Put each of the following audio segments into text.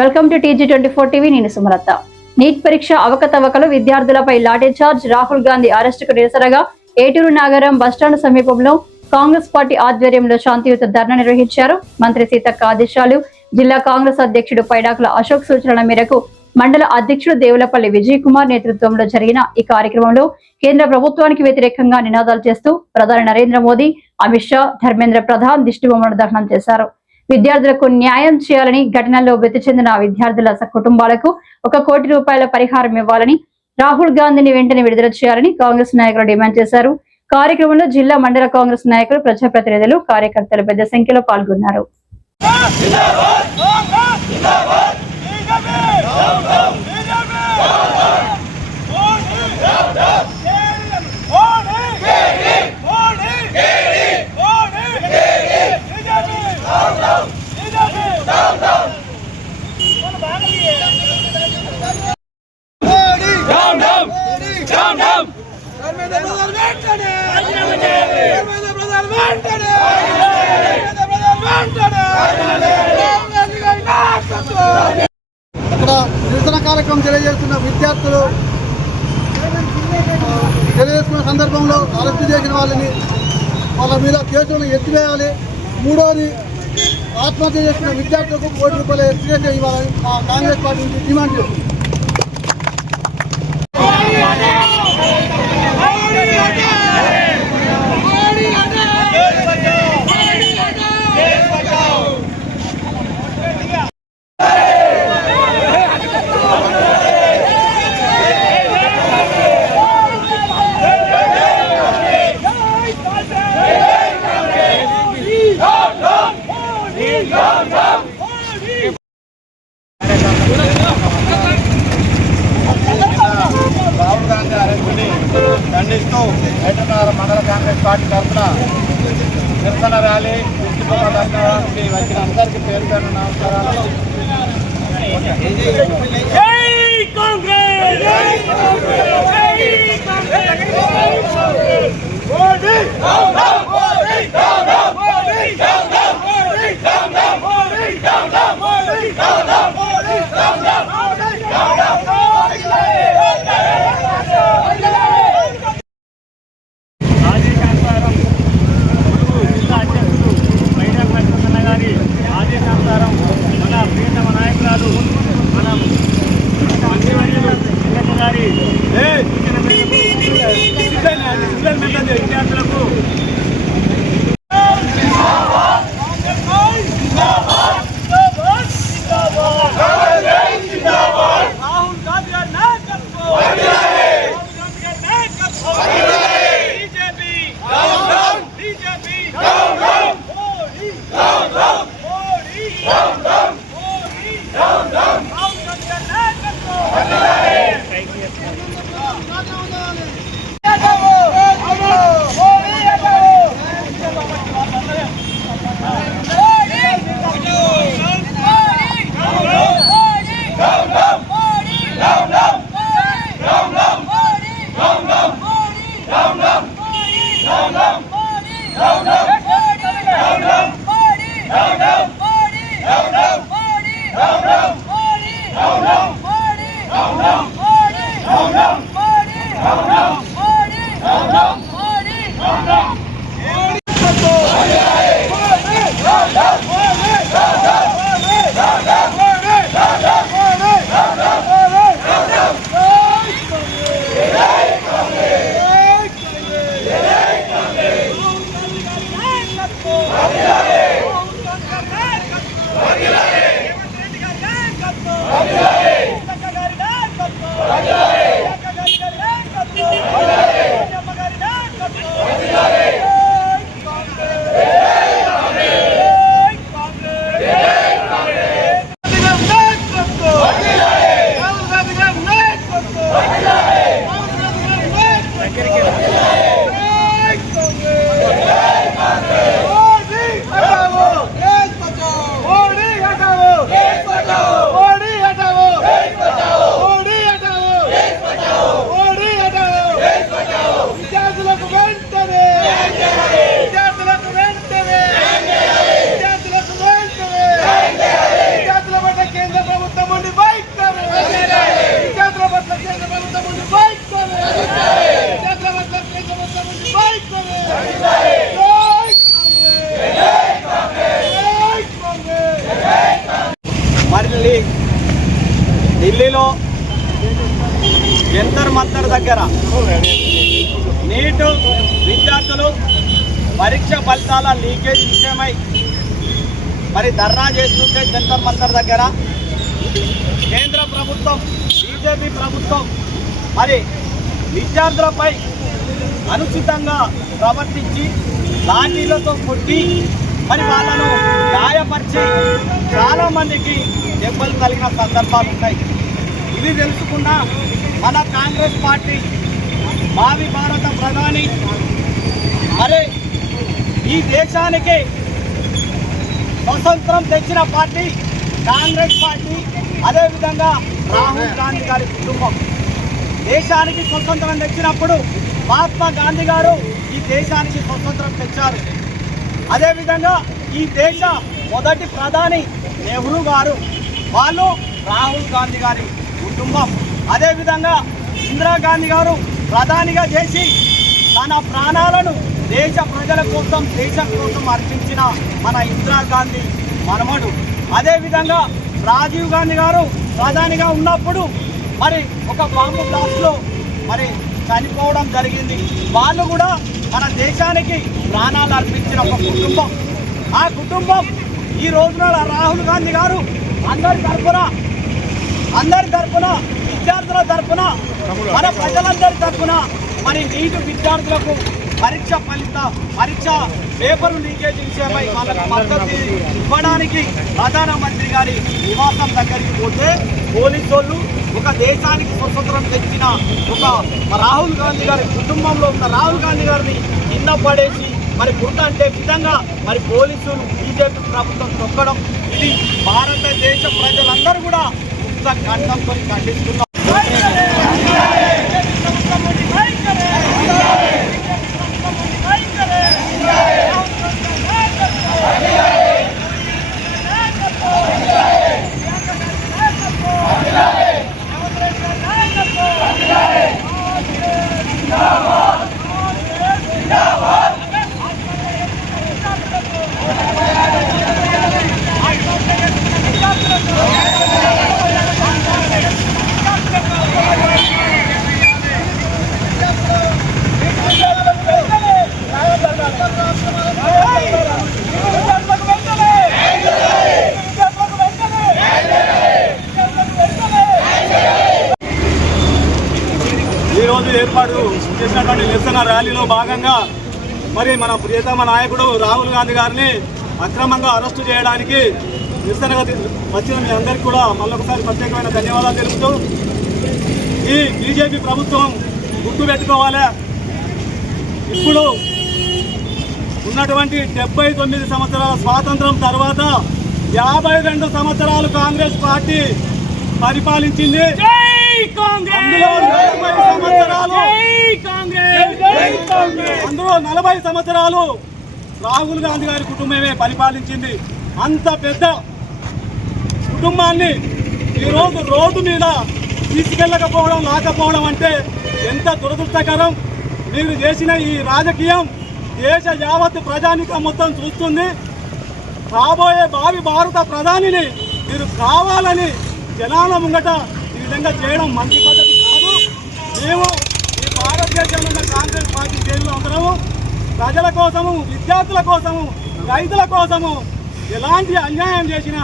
Welcome to TG24 TV. నేను Sumalatha. Neat పరీక్ష అవకతవకలు విద్యార్థులపై లాఠీ చార్జ్. రాహుల్ గాంధీ అరెస్టుకు నిరసనగా ఏటూరు నాగరం బస్టాండ్ సమీపంలో కాంగ్రెస్ పార్టీ ఆధ్వర్యంలో శాంతియుత ధర్నా నిర్వహించారు. మంత్రి సీతక్క ఆదేశాలు, జిల్లా కాంగ్రెస్ అధ్యక్షుడు పైడాకుల అశోక్ సూచనల మేరకు మండల అధ్యక్షుడు దేవులపల్లి విజయ్ కుమార్ నేతృత్వంలో జరిగిన ఈ కార్యక్రమంలో కేంద్ర ప్రభుత్వానికి వ్యతిరేకంగా నినాదాలు చేస్తూ ప్రధాని నరేంద్ర మోదీ, అమిత్ షా, ధర్మేంద్ర ప్రధాన్ దిష్టిబొమ్మను దహనం చేశారు. విద్యార్థులకు న్యాయం చేయాలని, ఘటనలో మృతి చెందిన విద్యార్థుల కుటుంబాలకు 1 కోటి రూపాయల పరిహారం ఇవ్వాలని, రాహుల్ గాంధీని వెంటనే విడుదల చేయాలని కాంగ్రెస్ నాయకులు డిమాండ్ చేశారు. కార్యక్రమంలో జిల్లా మండల కాంగ్రెస్ నాయకులు, ప్రజాప్రతినిధులు, కార్యకర్తలు పెద్ద సంఖ్యలో పాల్గొన్నారు. ఇక్కడ నిరసన కార్యక్రమం తెలియజేస్తున్న విద్యార్థులు తెలియజేసుకున్న సందర్భంలో అరెస్టు చేసిన వాళ్ళ మీద కేసులను ఎత్తివేయాలి. మూడోది, ఆత్మహత్య చేసిన విద్యార్థులకు 1 కోటి రూపాయలు ఎత్తివేసి ఇవ్వాలని మా కాంగ్రెస్ పార్టీ నుంచి డిమాండ్ చేస్తుంది. రాహుల్ గాంధీ అరెస్టుని ఖండిస్తూ ఏటూరు మండల కాంగ్రెస్ పార్టీ తరఫున నిరసన ర్యాలీ దిష్టిబొమ్మ దర్శనానికి వచ్చిన అందరికీ పేరు పేరు నమస్కారాలు. విద్యార్థులకు ఢిల్లీలో జంతర్ మంతర్ దగ్గర నీటు విద్యార్థులు పరీక్ష ఫలితాల లీకేజ్ విషయమై మరి ధర్నా చేస్తుంటే జంతర్ మంతర్ దగ్గర కేంద్ర ప్రభుత్వం బీజేపీ ప్రభుత్వం మరి విద్యార్థులపై అనుచితంగా ప్రవర్తించి లాఠీలతో కొట్టి మరి వాళ్ళను గాయపరిచి చాలామందికి దెబ్బలు కలిగిన సందర్భాలు ఉన్నాయి. ఇది తెలుసుకున్న మన కాంగ్రెస్ పార్టీ భావి భారత ప్రధాని మరి ఈ దేశానికి స్వతంత్రం తెచ్చిన పార్టీ కాంగ్రెస్ పార్టీ, అదేవిధంగా రాహుల్ గాంధీ గారి కుటుంబం. దేశానికి స్వతంత్రం తెచ్చినప్పుడు మహాత్మా గాంధీ గారు ఈ దేశానికి స్వతంత్రం తెచ్చారు. అదేవిధంగా ఈ దేశ మొదటి ప్రధాని నెహ్రూ గారు, వాళ్ళు రాహుల్ గాంధీ గారి కుటుంబం. అదేవిధంగా ఇందిరాగాంధీ గారు ప్రధానిగా చేసి తన ప్రాణాలను దేశ ప్రజల కోసం, దేశం కోసం అర్పించిన మన ఇందిరాగాంధీ మనమడు. అదేవిధంగా రాజీవ్ గాంధీ గారు ప్రధానిగా ఉన్నప్పుడు మరి ఒక బాంబు బ్లాస్ట్లో మరి చనిపోవడం జరిగింది. వాళ్ళు కూడా మన దేశానికి ప్రాణాలు అర్పించిన ఒక కుటుంబం. ఆ కుటుంబం ఈ రోజున రాహుల్ గాంధీ గారు అందరి తరఫున విద్యార్థుల తరఫున మన ప్రజలందరి తరఫున మరి నీటి విద్యార్థులకు పరీక్ష పేపర్ లీకేజ్ విషయమై వాళ్ళకు మద్దతు ఇవ్వడానికి ప్రధానమంత్రి గారి నివాసం దగ్గరికి పోతే పోలీసు వాళ్ళు ఒక దేశానికి స్వతంత్రం తెచ్చిన ఒక రాహుల్ గాంధీ గారి కుటుంబంలో ఉన్న రాహుల్ గాంధీ గారిని కింద పడేసి మరి గుర్తంటే విధంగా మరి పోలీసులు బీజేపీ ప్రభుత్వం తొక్కడం, ఇది భారతదేశ ప్రజలందరూ కూడా ముక్త ఖండంతో ఖండిస్తున్నారు. ఈరోజు ఏర్పాటు చేసినటువంటి నిరసన ర్యాలీలో భాగంగా మరి మన ప్రియతమ నాయకుడు రాహుల్ గాంధీ గారిని అక్రమంగా అరెస్టు చేయడానికి నిరసనగా వచ్చిన మీ అందరికీ కూడా మళ్ళొకసారి ప్రత్యేకమైన ధన్యవాదాలు తెలుపుతూ, ఈ బీజేపీ ప్రభుత్వం గుర్తు పెట్టుకోవాలి, ఇప్పుడు ఉన్నటువంటి 79 సంవత్సరాల స్వాతంత్రం తర్వాత 52 సంవత్సరాలు కాంగ్రెస్ పార్టీ పరిపాలించింది. అందులో 40 సంవత్సరాలు రాహుల్ గాంధీ గారి కుటుంబమే పరిపాలించింది. అంత పెద్ద కుటుంబాన్ని ఈరోజు రోడ్డు మీద తీసుకెళ్ళకపోవడం, లాకపోవడం అంటే ఎంత దురదృష్టకరం. మీరు చేసిన ఈ రాజకీయం దేశ యావత్ ప్రజానికం మొత్తం చూస్తుంది. రాబోయే భావి భారత ప్రధానిని మీరు కావాలని జనాల ముంగట ఈ విధంగా చేయడం మంచి పద్ధతి కాదు. మేము ఈ భారతదేశంలో ఉన్న కాంగ్రెస్ పార్టీ శ్రేణులు అందరము ప్రజల కోసము, విద్యార్థుల కోసము, రైతుల కోసము ఎలాంటి అన్యాయం చేసినా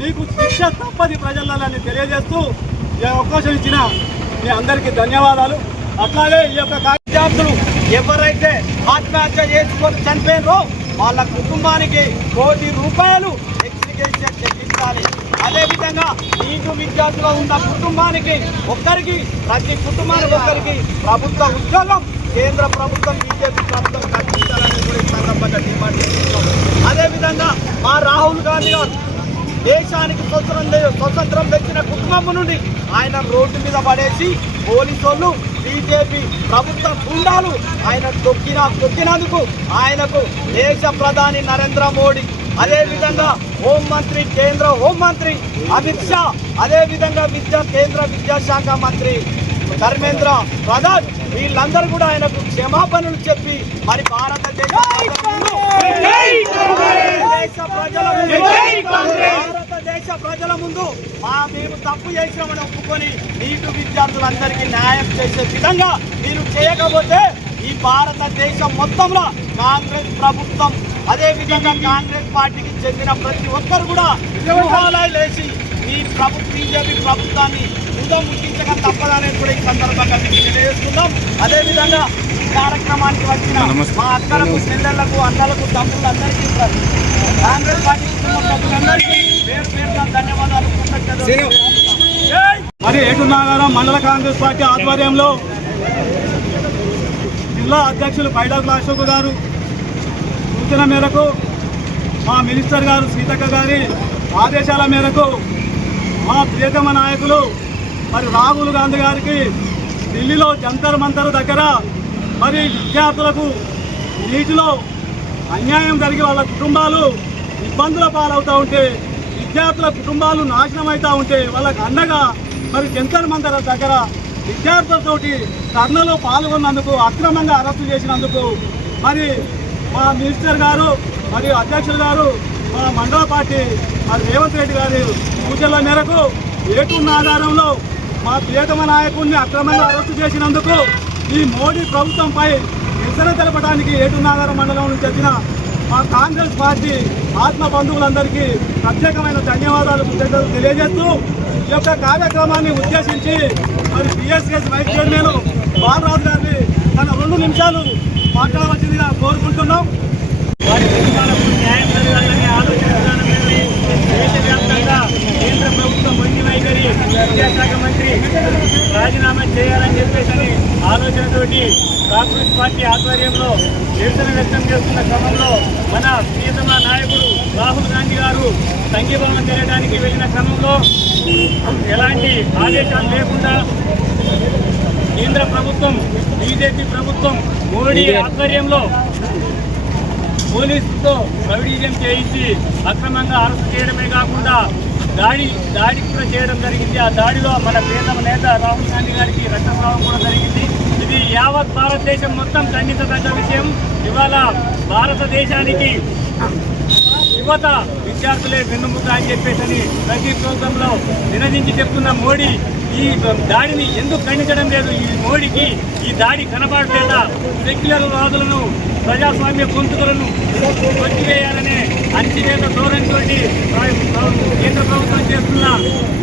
మీకు శిక్ష తప్పది ప్రజలని తెలియజేస్తూ ఈ అవకాశం ఇచ్చిన మీ అందరికీ ధన్యవాదాలు. అట్లాగే ఈ యొక్క విద్యార్థులు ఎవరైతే ఆత్మహత్య చేసుకొని చనిపోయారో వాళ్ళ కుటుంబానికి ₹1 కోటి ఎక్స్గ్రేషియా చెల్లించాలి. అదేవిధంగా నీటు విద్యార్థులు ఉన్న కుటుంబానికి ప్రతి కుటుంబానికి ఒక్కరికి ప్రభుత్వ ఉద్యోగం కేంద్ర ప్రభుత్వం, బీజేపీ ప్రభుత్వం కల్పించాలని కూడా ఈ సందర్భంగా డిమాండ్ చేస్తున్నాం. అదేవిధంగా మా రాహుల్ గాంధీ గారు దేశానికి స్వతంత్రం తెచ్చిన కుటుంబం నుండి ఆయన రోడ్డు మీద పడేసి పోలీసులు, బీజేపీ ప్రభుత్వ గుండాలు ఆయన తొక్కినందుకు ఆయనకు దేశ ప్రధాని నరేంద్ర మోడీ, అదేవిధంగా హోంమంత్రి, కేంద్ర హోంమంత్రి అమిత్ షా, అదేవిధంగా కేంద్ర విద్యాశాఖ మంత్రి ధర్మేంద్ర ప్రధాన్, వీళ్ళందరూ కూడా ఆయనకు క్షమాపణలు చెప్పి మరి భారతదేశం భారతదేశ ప్రజల ముందు మేము తప్పు చేసినామని ఒప్పుకొని నీటు విద్యార్థులందరికీ న్యాయం చేసే విధంగా మీరు చేయకపోతే ఈ భారతదేశం మొత్తంలో కాంగ్రెస్ ప్రభుత్వం అదే విధంగా కాంగ్రెస్ పార్టీకి చెందిన ప్రతి ఒక్కరు కూడా వ్యూహాలు వేసి ఈ బీజేపీ ప్రభుత్వాన్ని యుద్ధం ముట్టించక తప్పదనేది కూడా ఈ సందర్భంగా మీకు తెలియజేస్తున్నాం. అదేవిధంగా కార్యక్రమానికి వచ్చిన మా అక్కలకు చెల్లెళ్లకు అన్నలకు తమ్ముళ్ళందరికీ కాంగ్రెస్ పార్టీ కుటుంబ సభ్యులందరికీ పేరు పేరుగా ధన్యవాదాలు కృతజ్ఞతలు. మరి ఏటూరు నాగారం మండల కాంగ్రెస్ పార్టీ ఆధ్వర్యంలో జిల్లా అధ్యక్షులు పైడాకుల అశోక్ గారు సూచన మేరకు మా మినిస్టర్ గారు సీతక్క గారి ఆదేశాల మేరకు మా ప్రియతమ నాయకులు మరి రాహుల్ గాంధీ గారికి ఢిల్లీలో జంతర్ మంతర్ దగ్గర మరి విద్యార్థులకు నీటిలో అన్యాయం జరిగి వాళ్ళ కుటుంబాలు ఇబ్బందుల పాలవుతూ ఉంటే విద్యార్థుల కుటుంబాలు నాశనం అవుతూ ఉంటే వాళ్ళకు అండగా మరి జంతర్ మంతర్ దగ్గర విద్యార్థులతోటి ధర్నాలో పాల్గొన్నందుకు అక్రమంగా అరెస్టు చేసినందుకు మరి మా మినిస్టర్ గారు మరియు అధ్యక్షులు గారు మా మండల పార్టీ మరి రేవంత్ రెడ్డి గారి సూచనల మేరకు ఏటూరు నాగారంలో మా ప్రియతమ నాయకుడిని అక్రమంగా అరెస్టు చేసినందుకు ఈ మోడీ ప్రభుత్వంపై నిరసన తెలపడానికి ఏటూరు నాగారం మండలం నుంచి వచ్చిన మా కాంగ్రెస్ పార్టీ ఆత్మ బంధువులందరికీ ప్రత్యేకమైన ధన్యవాదాలు కృతజ్ఞతలు తెలియజేస్తూ ఈ యొక్క కార్యక్రమాన్ని ఉద్దేశించి మరి పిఎస్ఎస్ వైస్ చైర్మన్ బాలరాజు గారిని తన 2 నిమిషాలు మాట్లాడవలసిందిగా కోరుకుంటున్నాం. వారి కుటుంబాలకు న్యాయం జరగాలని ఆలోచన విధానం మేరకు దేశవ్యాప్తంగా కేంద్ర ప్రభుత్వం మొండి వైఖరి విద్యాశాఖ మంత్రి రాజీనామా చేయాలని చెప్పేసి ఆలోచనతోటి కాంగ్రెస్ పార్టీ ఆధ్వర్యంలో నిరసన వ్యక్తం చేస్తున్న క్రమంలో మన ప్రియతమ నాయకుడు రాహుల్ గాంధీ గారు సంఘీభావం తెలియడానికి వెళ్ళిన క్రమంలో ఎలాంటి ఆదేశాలు లేకుండా కేంద్ర ప్రభుత్వం బీజేపీ ప్రభుత్వం మోడీ ఆధ్వర్యంలో పోలీసులతో రౌడీజం చేయించి అక్రమంగా అరెస్ట్ చేయడమే కాకుండా దాడి కూడా చేయడం జరిగింది. ఆ దాడిలో మన ప్రియతమ నేత రాహుల్ గాంధీ గారికి రక్తస్రావం కూడా జరిగింది. ఇది యావత్ భారతదేశం మొత్తం ఖండించదగ్గ విషయం. ఇవాళ భారతదేశానికి యువత విద్యార్థులే వెన్నుముక అని చెప్పేసి ప్రతి ప్రోగ్రాంలో నినదించి చెప్తున్న మోడీ ఈ దాడిని ఎందుకు ఖండించడం లేదు? ఈ మోడీకి ఈ దాడి కనబడలేదా? సెక్యులర్ వాదులను ప్రజాస్వామ్య గొంతుకులను కొట్టివేయాలనే అణచివేత ధోరణితో కేంద్ర ప్రభుత్వం చేస్తున్న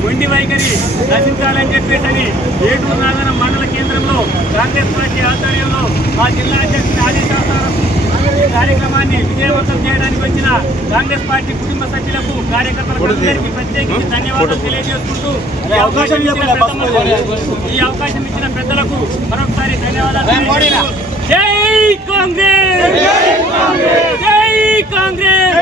మొండి వైఖరి నశించాలని చెప్పేసి ఏటూరు నాగారం మండల కేంద్రంలో కాంగ్రెస్ పార్టీ ఆధ్వర్యంలో మా జిల్లా అధ్యక్షుని ఆదేశానుసారం కార్యక్రమాన్ని విజయవంతం చేయడానికి వచ్చిన కాంగ్రెస్ పార్టీ కుటుంబ సభ్యులకు కార్యకర్తలకు అందరికీ ప్రత్యేకించి ధన్యవాదాలు తెలియజేసుకుంటూ ఈ అవకాశం ఇచ్చిన పెద్దలకు మరొకసారి ధన్యవాదాలు. జై కాంగ్రెస్, జై కాంగ్రెస్.